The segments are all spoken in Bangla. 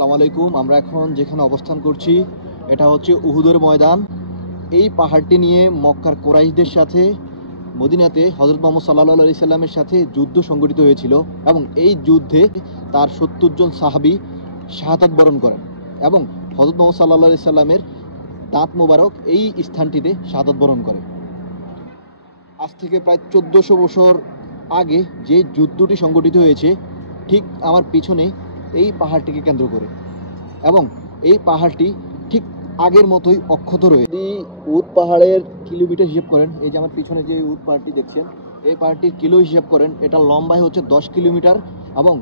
আসসালামু আলাইকুম। আমরা এখন যেখানে অবস্থান করছি এটা হচ্ছে উহুদের ময়দান। এই পাহাড়টি নিয়ে মক্কার কোরাইশদের সাথে মদিনাতে হযরত মুহাম্মদ সাল্লাল্লাহু আলাইহি সাল্লামের সাথে যুদ্ধ সংঘটিত হয়েছিল এবং এই যুদ্ধে তার ৭০ জন সাহাবী শাহাদাত বরণ করেন এবং হযরত মুহাম্মদ সাল্লাল্লাহু আলাইহি সাল্লামের দাঁত মোবারক এই স্থানটিতে শাহাদাত বরণ করে। আজ থেকে প্রায় ১৪০০ বছর আগে যে যুদ্ধটি সংঘটিত হয়েছে ঠিক আমার পিছনে এই পাহাড়টিকে কেন্দ্র করে, এবং এই পাহাড়টি ঠিক আগের মতোই অক্ষত রয়েছে। যদি উদ পাহাড়ের কিলোমিটার হিসেব করেন, এই যে আমার পিছনে যে উদ পাহাড়টি দেখছেন, এই পাহাড়টির কিলো হিসাব করেন, এটা লম্বায় হচ্ছে 10 কিলোমিটার এবং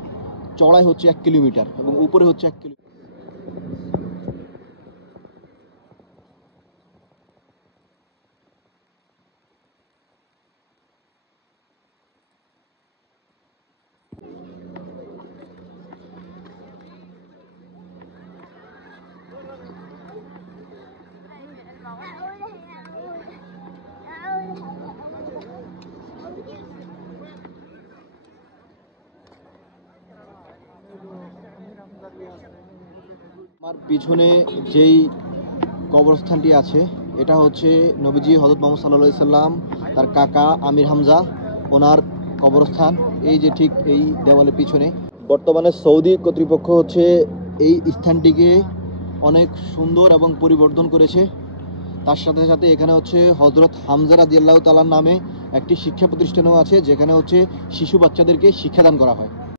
চড়াই হচ্ছে 1 কিলোমিটার এবং উপরে হচ্ছে 1 কিলোমিটার। আমার পিছনে যেই কবরস্থানটি আছে এটা হচ্ছে নবীজি হযরত মুহাম্মদ সাল্লাল্লাহু আলাইহি সাল্লাম তার কাকা আমির হামজা ওনার কবরস্থান, এই যে ঠিক এই দেওয়ালের পিছনে। বর্তমানে সৌদি কর্তৃপক্ষ হচ্ছে এই স্থানটিকে অনেক সুন্দর এবং পরিবর্তন করেছে। তার সাথে সাথে এখানে হচ্ছে হযরত হামজা রাদিয়াল্লাহু তাআলার নামে একটি শিক্ষা প্রতিষ্ঠানও আছে, যেখানে হচ্ছে শিশু বাচ্চাদেরকে শিক্ষাদান করা হয়।